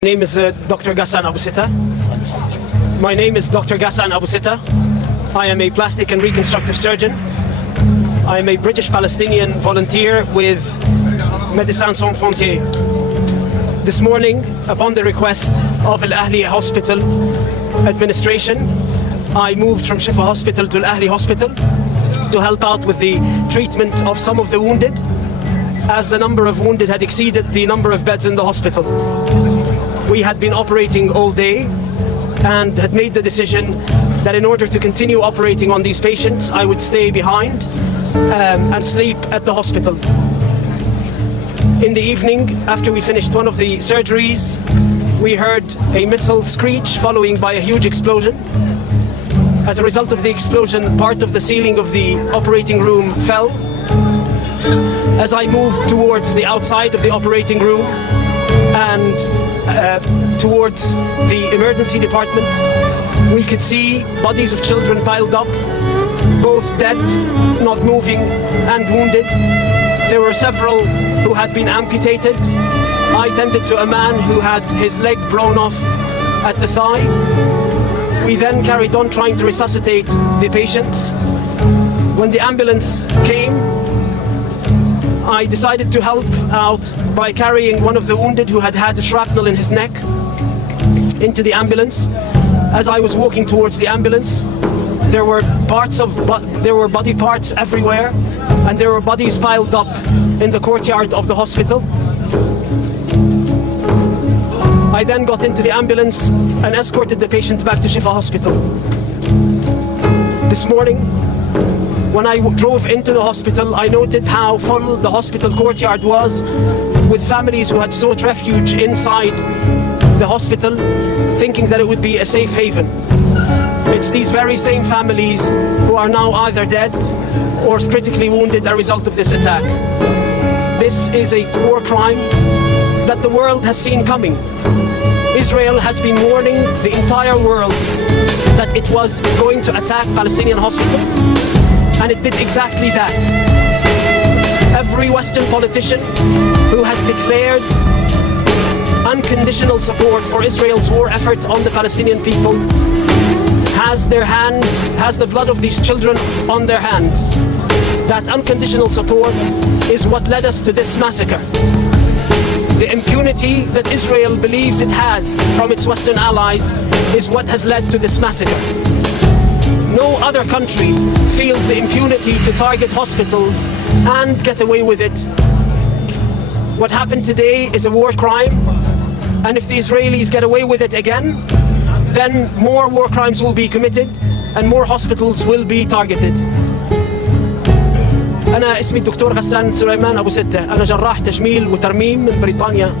My name is Dr. Ghassan Abu Sita. My name is Dr. Ghassan Abu Sita. I am a plastic and reconstructive surgeon. I am a British Palestinian volunteer with Médecins Sans Frontières. This morning, upon the request of Al Ahli Hospital administration, I moved from Shifa Hospital to Al Ahli Hospital to help out with the treatment of some of the wounded, as the number of wounded had exceeded the number of beds in the hospital. We had been operating all day and had made the decision that in order to continue operating on these patients, I would stay behind and sleep at the hospital. In the evening, after we finished one of the surgeries, we heard a missile screech following by a huge explosion. As a result of the explosion, part of the ceiling of the operating room fell. As I moved towards the outside of the operating room and towards the emergency department, we could see bodies of children piled up, both dead, not moving, and wounded. There were several who had been amputated. I tended to a man who had his leg blown off at the thigh. We then carried on trying to resuscitate the patients. When the ambulance came, I decided to help out by carrying one of the wounded who had had a shrapnel in his neck into the ambulance. As I was walking towards the ambulance, there were body parts everywhere, and there were bodies piled up in the courtyard of the hospital. I then got into the ambulance and escorted the patient back to Shifa Hospital. This morning, when I drove into the hospital, I noted how full the hospital courtyard was, with families who had sought refuge inside the hospital, thinking that it would be a safe haven. It's these very same families who are now either dead or critically wounded as a result of this attack. This is a war crime that the world has seen coming. Israel has been warning the entire world that it was going to attack Palestinian hospitals, and it did exactly that. Every Western politician who has declared unconditional support for Israel's war effort on the Palestinian people has the blood of these children on their hands. That unconditional support is what led us to this massacre. The impunity that Israel believes it has from its Western allies is what has led to this massacre. No other country feels the impunity to target hospitals and get away with it. What happened today is a war crime, and if the Israelis get away with it again, then more war crimes will be committed and more hospitals will be targeted. أنا اسمي الدكتور غسان سليمان أبو ستة. أنا جراح تجميل وترميم من بريطانيا.